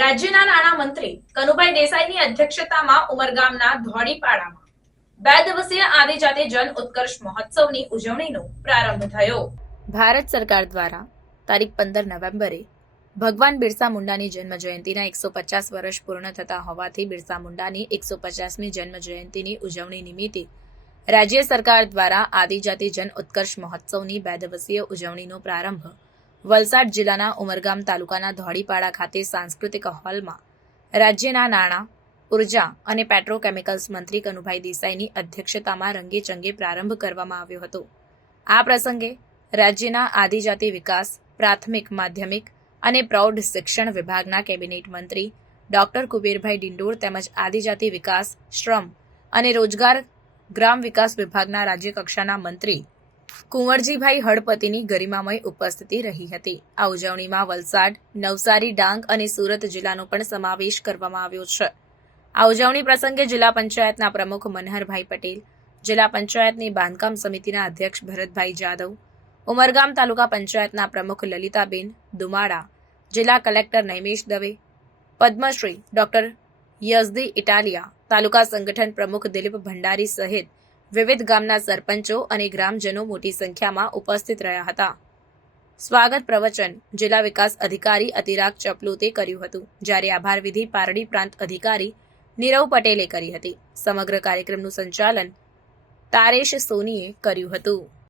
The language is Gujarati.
રાજ્યના નાણામંત્રી કનુભાઈ દેસાઈની અધ્યક્ષતામાં ઉમરગામના ધોળીપાડામાં 2 દિવસીય આદિજાતિ જન ઉત્કર્ષ મહોત્સવની ઉજવણીનો પ્રારંભ થયો। ભારત સરકાર દ્વારા તારીખ 15 નવેમ્બરે ભગવાન બિરસા મુંડાની જન્મ જયંતિના 150 વર્ષ પૂર્ણ થતા હોવાથી બિરસા મુંડાની 150મી જન્મ જયંતિની ઉજવણી નિમિત્તે રાજ્ય સરકાર દ્વારા આદિજાતિ જન ઉત્કર્ષ મહોત્સવની 2 દિવસીય ઉજવણીનો પ્રારંભ વલસાડ જિલ્લાના ઉમરગામ તાલુકાના ધોળીપાડા ખાતે સાંસ્કૃતિક હોલમાં રાજ્યના નાણાં, ઉર્જા અને પેટ્રોકેમિકલ્સ મંત્રી કનુભાઈ દેસાઈની અધ્યક્ષતામાં રંગેચંગે પ્રારંભ કરવામાં આવ્યો હતો। આ પ્રસંગે રાજ્યના આદિજાતિ વિકાસ, પ્રાથમિક, માધ્યમિક અને પ્રૌઢ શિક્ષણ વિભાગના કેબિનેટ મંત્રી ડોક્ટર કુબેરભાઈ ડિંડોર તેમજ આદિજાતિ વિકાસ, શ્રમ અને રોજગાર ગ્રામ વિકાસ વિભાગના રાજ્યકક્ષાના મંત્રી કુંવરજીભાઈ હળપતિની ગરિમામય ઉપસ્થિતિ રહી હતી। આ ઉજવણીમાં વલસાડ, નવસારી, ડાંગ અને સુરત જિલ્લાનો પણ સમાવેશ કરવામાં આવ્યો છે। આ ઉજવણી પ્રસંગે જિલ્લા પંચાયતના પ્રમુખ મનહરભાઈ પટેલ, જિલ્લા પંચાયતની બાંધકામ સમિતિના અધ્યક્ષ ભરતભાઈ જાદવ, ઉમરગામ તાલુકા પંચાયતના પ્રમુખ લલિતાબેન દુમાડા, જિલ્લા કલેક્ટર નૈમેશ દવે, પદ્મશ્રી ડોક્ટર યઝદી ઇટાલિયા, તાલુકા સંગઠન પ્રમુખ દિલીપ ભંડારી સહિત વિવિધ ગામના સરપંચો અને ગ્રામજનો મોટી સંખ્યામાં ઉપસ્થિત રહ્યા હતા। સ્વાગત પ્રવચન જિલ્લા વિકાસ અધિકારી અતિરાગ ચપલુતે કર્યું હતું, જ્યારે આભાર વિધિ પારડી પ્રાંત અધિકારી નીરવ પટેલે કરી હતી। સમગ્ર કાર્યક્રમનું સંચાલન તારેશ સોનીએ કર્યું હતું।